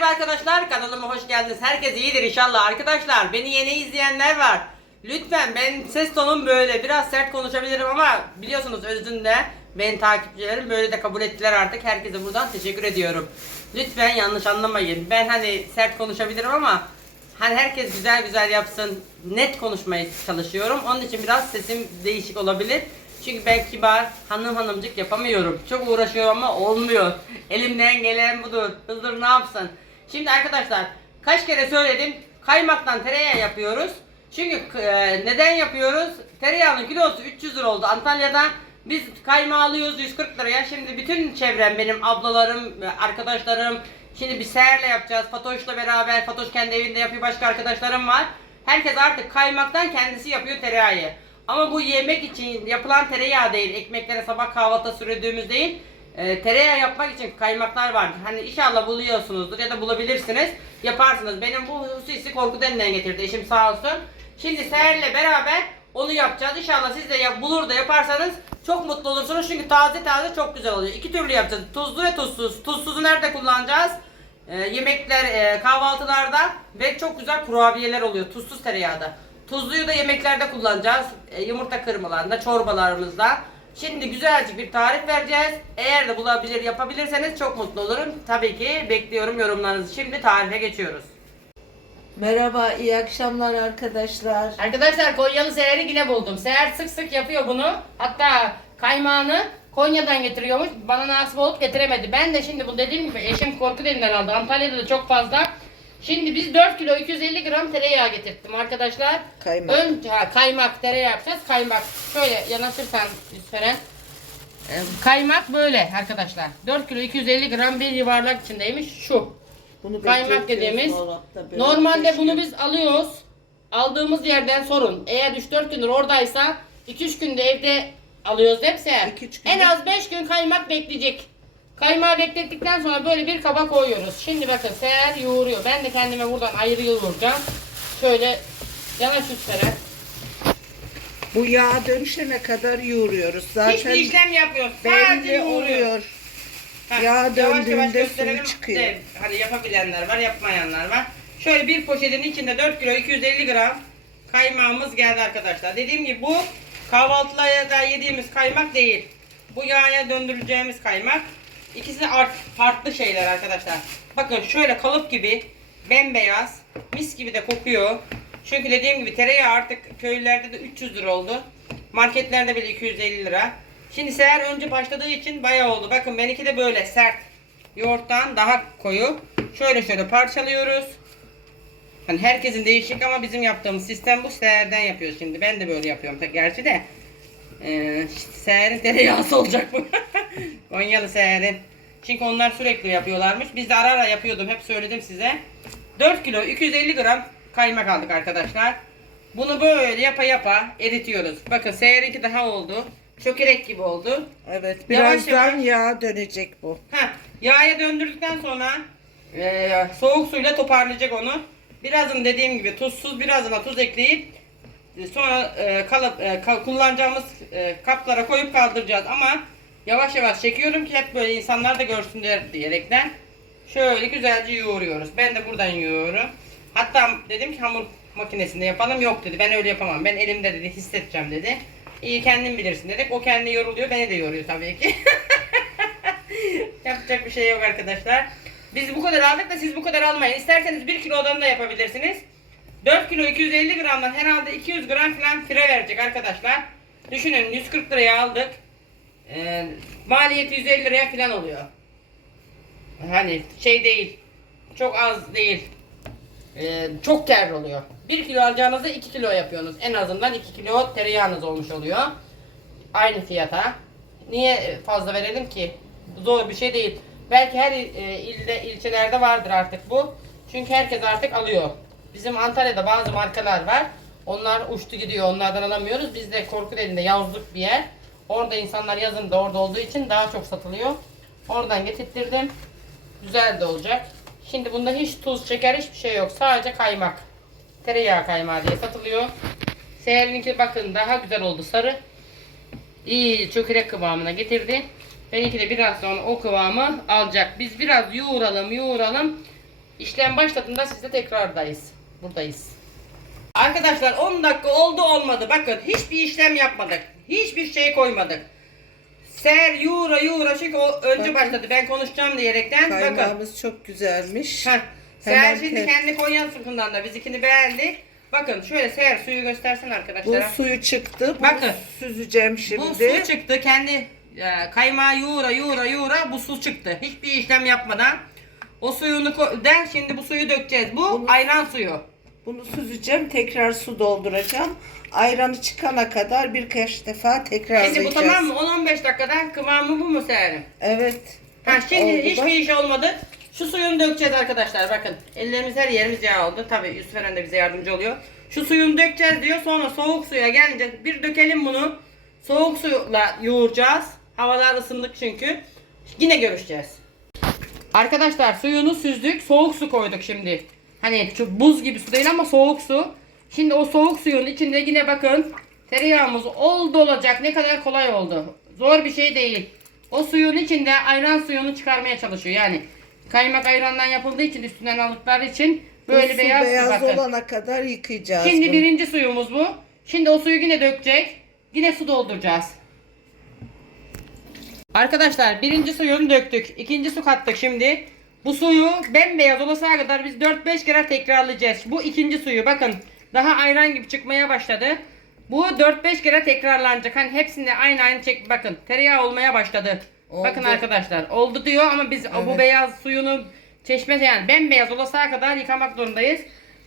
Merhaba arkadaşlar kanalıma hoş geldiniz. Herkes iyidir inşallah. Arkadaşlar beni yeni izleyenler var. Lütfen ben ses tonum böyle biraz sert konuşabilirim ama biliyorsunuz özünde benim takipçilerim böyle de kabul ettiler artık. Herkese buradan teşekkür ediyorum. Lütfen yanlış anlamayın. Ben hani sert konuşabilirim ama hani herkes güzel güzel yapsın. Net konuşmaya çalışıyorum. Onun için biraz sesim değişik olabilir. Çünkü ben kibar hanım hanımcık yapamıyorum. Çok uğraşıyorum ama olmuyor. Elimden gelen budur. Hızır ne yapsın? Şimdi arkadaşlar kaç kere söyledim. Kaymaktan tereyağı yapıyoruz. Çünkü e, neden yapıyoruz? Tereyağının kilosu 300 lira oldu Antalya'da. Biz kaymağı alıyoruz 140 liraya. Şimdi bütün çevrem benim ablalarım, arkadaşlarım. Şimdi bir seherle yapacağız. Fatoş'la beraber. Fatoş kendi evinde yapıyor. Başka arkadaşlarım var. Herkes artık kaymaktan kendisi yapıyor tereyağı. Ama bu yemek için yapılan tereyağı değil. Ekmeklere sabah kahvaltıda sürdüğümüz değil. E, tereyağı yapmak için kaymaklar vardır. Hani inşallah buluyorsunuzdur ya da bulabilirsiniz. Yaparsınız. Benim bu hususi korku denilen getirdi eşim sağ olsun. Şimdi Seher'le beraber onu yapacağız. İnşallah siz de yap, bulur da yaparsanız çok mutlu olursunuz. Çünkü taze taze çok güzel oluyor. İki türlü yapacağız. Tuzlu ve tuzsuz. Tuzsuzu nerede kullanacağız? E, yemekler, e, kahvaltılarda ve çok güzel kurabiyeler oluyor. Tuzsuz tereyağda. Tuzluyu da yemeklerde kullanacağız. E, yumurta kırmalarında, çorbalarımızda. Şimdi güzelce bir tarif vereceğiz. Eğer de bulabilir, yapabilirseniz çok mutlu olurum. Tabii ki bekliyorum yorumlarınızı. Şimdi tarife geçiyoruz. Merhaba, iyi akşamlar arkadaşlar. Arkadaşlar Konyalı Seher'i yine buldum. Seher sık sık yapıyor bunu. Hatta kaymağını Konya'dan getiriyormuş. Bana nasip olup getiremedi. Ben de şimdi bu dediğim gibi eşim korku elinden aldı. Antalya'da da çok fazla. Şimdi biz 4 kilo 250 gram tereyağı getirttim arkadaşlar. Kaymak. Önce ha, kaymak tereyağı yapacağız. Kaymak. Şöyle yanaşırsan üstüne. Ee, Kaymak böyle arkadaşlar. 4 kilo 250 gram bir yuvarlak içindeymiş şu. Bunu Kaymak dediğimiz. Normalde bunu gün. biz alıyoruz. Aldığımız yerden sorun. Eğer 3-4 gündür oradaysa 2-3 günde evde alıyoruz hepsi. En az 5 gün kaymak bekleyecek. Kaymağı beklettikten sonra böyle bir kaba koyuyoruz. Şimdi bakın seher yoğuruyor. Ben de kendime buradan ayrı yoğuracağım. Şöyle yanaş üstlere. Bu yağ dönüşene kadar yoğuruyoruz. Zaten Hiçbir işlem yapmıyoruz. Sadece belli yoğuruyor. oluyor. Heh, Yağ yavaş yavaş döndüğünde gösterelim suyu çıkıyor. de, hani yapabilenler var, yapmayanlar var. Şöyle bir poşetin içinde 4 kilo 250 gram kaymağımız geldi arkadaşlar. Dediğim gibi bu kahvaltılarda yediğimiz kaymak değil. Bu yağa döndüreceğimiz kaymak. İkisi art, farklı şeyler arkadaşlar. Bakın şöyle kalıp gibi bembeyaz, mis gibi de kokuyor. Çünkü dediğim gibi tereyağı artık köylerde de 300 lira oldu. Marketlerde bile 250 lira. Şimdi seher önce başladığı için bayağı oldu. Bakın benimki de böyle sert. Yoğurttan daha koyu. Şöyle şöyle parçalıyoruz. Hani herkesin değişik ama bizim yaptığımız sistem bu. Seherden yapıyoruz şimdi. Ben de böyle yapıyorum. Gerçi de işte seherin tereyağısı olacak bu. Konyalı seherin. Çünkü onlar sürekli yapıyorlarmış. Biz de ara ara yapıyordum. Hep söyledim size. 4 kilo 250 gram kaymak aldık arkadaşlar. Bunu böyle yapa yapa eritiyoruz. Bakın seherinki daha oldu. Çökelek gibi oldu. Evet, Yavaş birazdan yavaş. yağ dönecek bu. Ha, yağa döndürdükten sonra e, soğuk suyla toparlayacak onu. Birazını dediğim gibi tuzsuz birazına tuz ekleyip e, sonra e, kalıp e, kullanacağımız e, kaplara koyup kaldıracağız ama yavaş yavaş çekiyorum ki hep böyle insanlar da görsün diye- diyerekten şöyle güzelce yoğuruyoruz. Ben de buradan yoğuruyorum. Hatta dedim ki hamur makinesinde yapalım yok dedi. Ben öyle yapamam. Ben elimde dedi hissedeceğim dedi. İyi kendin bilirsin dedik. O kendi yoruluyor, beni de yoruyor tabii ki. Yapacak bir şey yok arkadaşlar. Biz bu kadar aldık da siz bu kadar almayın. İsterseniz 1 kilodan da yapabilirsiniz. 4 kilo 250 gramdan herhalde 200 gram falan fire verecek arkadaşlar. Düşünün 140 liraya aldık. Ee, maliyeti 150 liraya falan oluyor. Hani şey değil. Çok az değil. Ee, çok kâr oluyor. 1 kilo alacağınızda 2 kilo yapıyorsunuz. En azından 2 kilo tereyağınız olmuş oluyor. Aynı fiyata. Niye fazla verelim ki? Zor bir şey değil. Belki her e, ilde, ilçelerde vardır artık bu. Çünkü herkes artık alıyor. Bizim Antalya'da bazı markalar var. Onlar uçtu gidiyor. Onlardan alamıyoruz. Biz de Korkuteli'nde yazlık bir yer. Orada insanlar yazın da orada olduğu için daha çok satılıyor. Oradan getirttirdim. Güzel de olacak. Şimdi bunda hiç tuz, şeker hiçbir şey yok. Sadece kaymak. Tereyağı kaymağı diye satılıyor. Seher'inki bakın daha güzel oldu sarı. İyi çökelek kıvamına getirdi. Benimki de biraz sonra o kıvamı alacak. Biz biraz yoğuralım yoğuralım. İşlem başladığında siz de tekrardayız. Buradayız. Arkadaşlar 10 dakika oldu olmadı. Bakın hiçbir işlem yapmadık. Hiçbir şey koymadık. Ser yura yura çünkü o önce Bakın. başladı. Ben konuşacağım diyerekten. Bakın. Kaymağımız çok güzelmiş. Heh. Ser Hemen şimdi ke- kendi Konya sıkından da bizikini beğendi. Bakın şöyle Ser suyu göstersin Bu arkadaşlara. suyu çıktı. Bunu Bakın. süzeceğim şimdi. Bu su çıktı kendi e, kaymağı yoğura yoğura yoğura bu su çıktı. Hiçbir işlem yapmadan. O suyunu ko- den şimdi bu suyu dökeceğiz. Bu ayran suyu. Bunu süzeceğim. Tekrar su dolduracağım. Ayranı çıkana kadar birkaç defa tekrarlayacağız. Şimdi bu tamam mı? 10-15 dakikada kıvamı bu mu Seher'im? Evet. Ha şimdi oldu hiçbir bak. iş olmadı. Şu suyunu dökeceğiz arkadaşlar bakın. Ellerimiz her yerimiz yağ oldu. Tabii Yusuf Eren de bize yardımcı oluyor. Şu suyunu dökeceğiz diyor. Sonra soğuk suya gelince bir dökelim bunu. Soğuk suyla yoğuracağız. Havalar ısındık çünkü. Yine görüşeceğiz. Arkadaşlar suyunu süzdük. Soğuk su koyduk şimdi. Hani şu buz gibi su değil ama soğuk su. Şimdi o soğuk suyun içinde yine bakın tereyağımız oldu olacak. Ne kadar kolay oldu. Zor bir şey değil. O suyun içinde ayran suyunu çıkarmaya çalışıyor. Yani kaymak ayrandan yapıldığı için üstünden aldıkları için böyle su beyaz, beyaz su bakın. olana kadar yıkayacağız Şimdi bunu. birinci suyumuz bu. Şimdi o suyu yine dökecek. Yine su dolduracağız. Arkadaşlar birinci suyunu döktük. İkinci su kattık şimdi. Bu suyu bembeyaz olasıya kadar biz 4-5 kere tekrarlayacağız. Bu ikinci suyu bakın. Daha ayran gibi çıkmaya başladı. Bu 4-5 kere tekrarlanacak. Hani hepsinde aynı aynı çek bakın. Tereyağı olmaya başladı. Oldu. Bakın arkadaşlar oldu diyor ama biz bu Evet. beyaz suyunu çeşme yani bembeyaz olasıya kadar yıkamak zorundayız.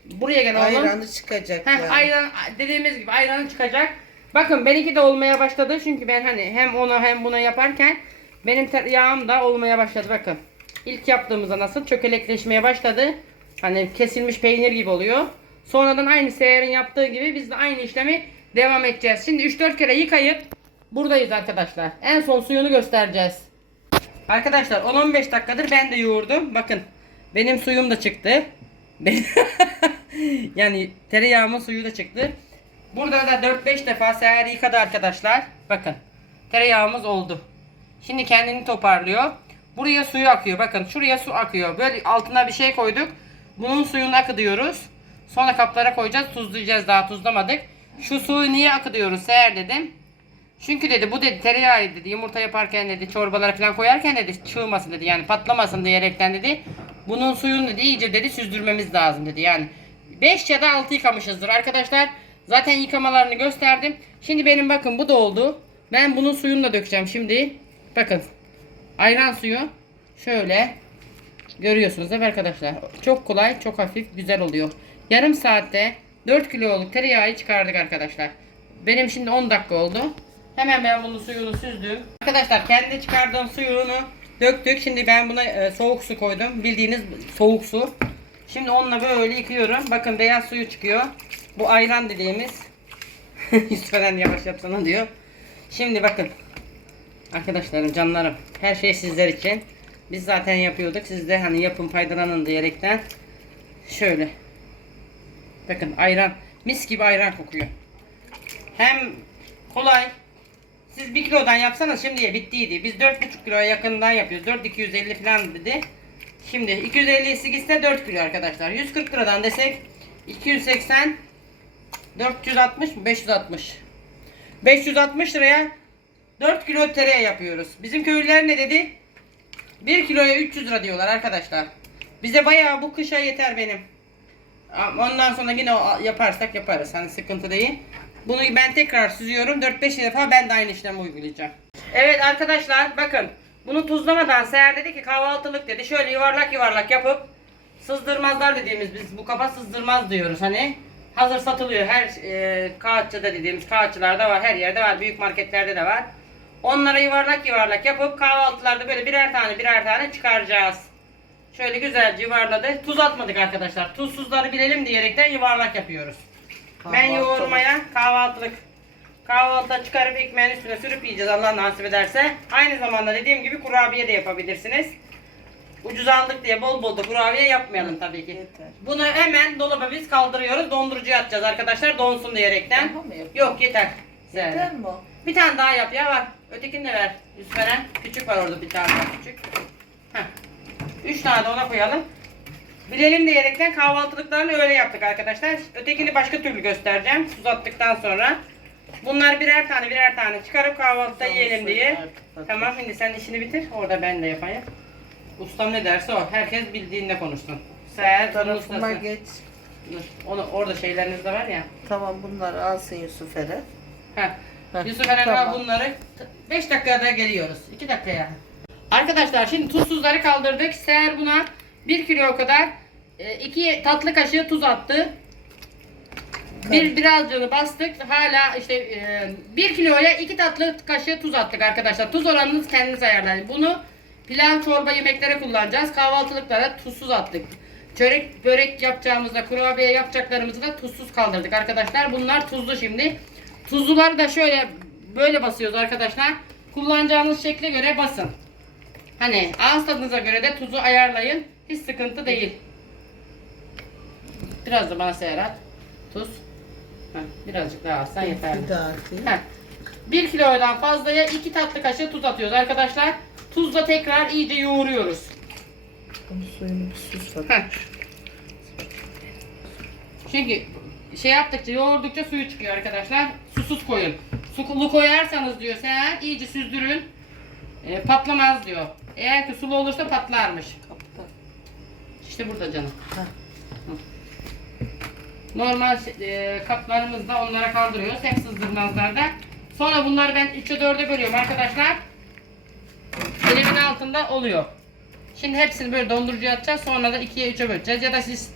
Buraya gel oğlum. Ayranı çıkacak Heh, yani. ayran dediğimiz gibi ayranı çıkacak. Bakın benimki de olmaya başladı çünkü ben hani hem onu hem bunu yaparken benim tereyağım da olmaya başladı bakın. İlk yaptığımızda nasıl çökelekleşmeye başladı. Hani kesilmiş peynir gibi oluyor. Sonradan aynı seyerin yaptığı gibi biz de aynı işlemi devam edeceğiz. Şimdi 3-4 kere yıkayıp buradayız arkadaşlar. En son suyunu göstereceğiz. Arkadaşlar 10-15 dakikadır ben de yoğurdum. Bakın benim suyum da çıktı. yani tereyağımın suyu da çıktı. Burada da 4-5 defa seher yıkadı arkadaşlar. Bakın tereyağımız oldu. Şimdi kendini toparlıyor. Buraya suyu akıyor. Bakın şuraya su akıyor. Böyle altına bir şey koyduk. Bunun suyunu akıtıyoruz. Sonra kaplara koyacağız. Tuzlayacağız. Daha tuzlamadık. Şu suyu niye akıtıyoruz seher dedim. Çünkü dedi bu dedi tereyağı dedi yumurta yaparken dedi çorbalara falan koyarken dedi çığmasın dedi yani patlamasın diyerekten dedi. Bunun suyunu dedi iyice dedi süzdürmemiz lazım dedi yani. 5 ya da 6 yıkamışızdır arkadaşlar. Zaten yıkamalarını gösterdim. Şimdi benim bakın bu da oldu. Ben bunun suyunu da dökeceğim şimdi. Bakın. Ayran suyu. Şöyle. Görüyorsunuz değil arkadaşlar? Çok kolay, çok hafif, güzel oluyor. Yarım saatte 4 kiloluk tereyağı çıkardık arkadaşlar. Benim şimdi 10 dakika oldu. Hemen ben bunun suyunu süzdüm. Arkadaşlar kendi çıkardığım suyunu döktük. Şimdi ben buna e, soğuk su koydum. Bildiğiniz soğuk su. Şimdi onunla böyle yıkıyorum. Bakın beyaz suyu çıkıyor. Bu ayran dediğimiz. Yusuf yavaş yapsana diyor. Şimdi bakın. Arkadaşlarım, canlarım. Her şey sizler için. Biz zaten yapıyorduk. Siz de hani yapın faydalanın diyerekten. Şöyle. Bakın ayran. Mis gibi ayran kokuyor. Hem kolay. Siz 1 kilodan yapsanız şimdiye bittiydi. Biz 4,5 kiloya yakından yapıyoruz. 4,250 falan dedi. Şimdi 250'si gitse 4 kilo arkadaşlar. 140 liradan desek 280 460 mı? 560. 560 liraya 4 kilo tereyağı yapıyoruz. Bizim köylüler ne dedi? 1 kiloya 300 lira diyorlar arkadaşlar. Bize bayağı bu kışa yeter benim. Ondan sonra yine yaparsak yaparız. Hani sıkıntı değil. Bunu ben tekrar süzüyorum. 4-5 defa ben de aynı işlemi uygulayacağım. Evet arkadaşlar bakın. Bunu tuzlamadan Seher dedi ki kahvaltılık dedi. Şöyle yuvarlak yuvarlak yapıp sızdırmazlar dediğimiz biz bu kafa sızdırmaz diyoruz hani. Hazır satılıyor her e, kağıtçıda dediğimiz kağıtçılarda var. Her yerde var. Büyük marketlerde de var. Onlara yuvarlak yuvarlak yapıp kahvaltılarda böyle birer tane birer tane çıkaracağız. Şöyle güzelce yuvarladı. Tuz atmadık arkadaşlar. Tuzsuzları bilelim diyerekten yuvarlak yapıyoruz. Ben yoğurmaya kahvaltılık. Kahvaltıda çıkarıp ekmeğin üstüne sürüp yiyeceğiz Allah nasip ederse. Aynı zamanda dediğim gibi kurabiye de yapabilirsiniz. Ucuz aldık diye bol bol da kurabiye yapmayalım tabii ki. Yeter. Bunu hemen dolaba biz kaldırıyoruz. Dondurucuya atacağız arkadaşlar donsun diyerekten. Daha mı yapayım? Yok yeter. Yeter mi o? Bir tane daha yap ya var. Ötekini de ver. Yusuf Eren. Küçük var orada bir tane daha küçük. Heh. Üç tane de ona koyalım. Bilelim diyerekten kahvaltılıklarını öyle yaptık arkadaşlar. Ötekini başka türlü göstereceğim. Tuz attıktan sonra. Bunlar birer tane birer tane çıkarıp kahvaltıda Tamam, yiyelim diye. Tamam şimdi sen işini bitir. Orada ben de yapayım. Ustam ne derse o. Herkes bildiğinde konuşsun. Seher Tarafıma geç. Dur, Onu, orada şeyleriniz de var ya. Tamam bunları alsın Yusuf Eren. Heh. Heh, Yusuf Eren tamam. bunları. 5 dakikada geliyoruz. 2 dakikaya. Arkadaşlar şimdi tuzsuzları kaldırdık. Seher buna 1 kilo kadar 2 tatlı kaşığı tuz attı. Bir birazcığını bastık. Hala işte 1 kiloya 2 tatlı kaşığı tuz attık arkadaşlar. Tuz oranınız kendiniz ayarlayın. Bunu pilav, çorba yemeklere kullanacağız. Kahvaltılıklara tuzsuz attık. Çörek, börek yapacağımızda, kurabiye yapacaklarımızı da tuzsuz kaldırdık arkadaşlar. Bunlar tuzlu şimdi. Tuzluları da şöyle böyle basıyoruz arkadaşlar. Kullanacağınız şekle göre basın. Hani ağız tadınıza göre de tuzu ayarlayın. Hiç sıkıntı değil. Biraz da bana seyahat. Tuz. Heh, birazcık daha alsan yeterli. Bir daha atayım. Heh. 1 kilodan fazlaya 2 tatlı kaşığı tuz atıyoruz arkadaşlar. Tuzla tekrar iyice yoğuruyoruz. Bunun suyunu bir Heh. Çünkü şey yaptıkça yoğurdukça suyu çıkıyor arkadaşlar. Susuz koyun. Sulu koyarsanız diyor sen iyice süzdürün. E, patlamaz diyor. Eğer ki sulu olursa patlarmış. İşte burada canım. Heh. Normal e, kaplarımızda onlara kaldırıyoruz. Hep sızdırmazlarda. Sonra bunları ben 3'e 4'e bölüyorum arkadaşlar. Elimin altında oluyor. Şimdi hepsini böyle dondurucuya atacağız. Sonra da 2'ye 3'e böleceğiz. Ya da siz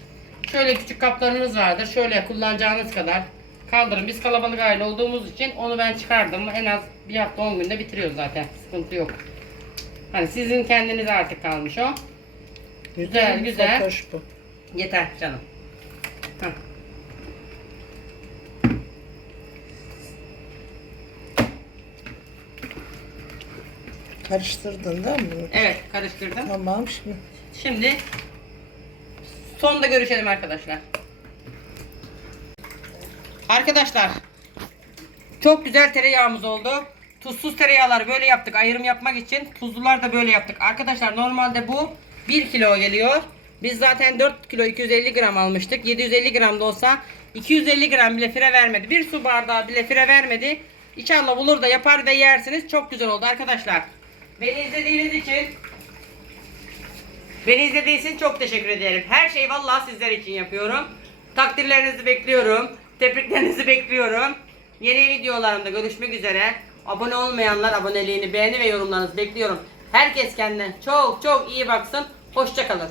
şöyle küçük kaplarınız vardır. Şöyle kullanacağınız kadar kaldırın. Biz kalabalık aile olduğumuz için onu ben çıkardım. En az bir hafta 10 günde bitiriyoruz zaten. Sıkıntı yok. Hani sizin kendinize artık kalmış o. Güzel, güzel. Bu. Yeter canım. Heh. Karıştırdın değil mi bunu? Evet karıştırdım. Tamam şimdi. Şimdi sonda görüşelim arkadaşlar. Arkadaşlar çok güzel tereyağımız oldu. Tuzsuz tereyağları böyle yaptık ayrım yapmak için. Tuzlular da böyle yaptık. Arkadaşlar normalde bu 1 kilo geliyor. Biz zaten 4 kilo 250 gram almıştık. 750 gram da olsa 250 gram bile fire vermedi. Bir su bardağı bile fire vermedi. İnşallah bulur da yapar ve yersiniz. Çok güzel oldu arkadaşlar. Beni izlediğiniz için Beni izlediğiniz için çok teşekkür ederim. Her şeyi vallahi sizler için yapıyorum. Takdirlerinizi bekliyorum. Tebriklerinizi bekliyorum. Yeni videolarımda görüşmek üzere. Abone olmayanlar aboneliğini, beğeni ve yorumlarınızı bekliyorum. Herkes kendine çok çok iyi baksın. Hoşçakalın.